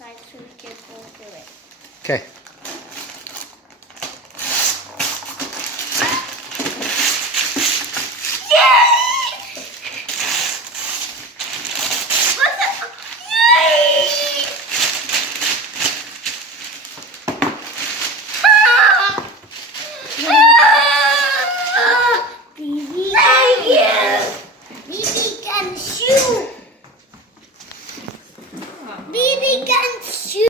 sides so we can go through it. Okay.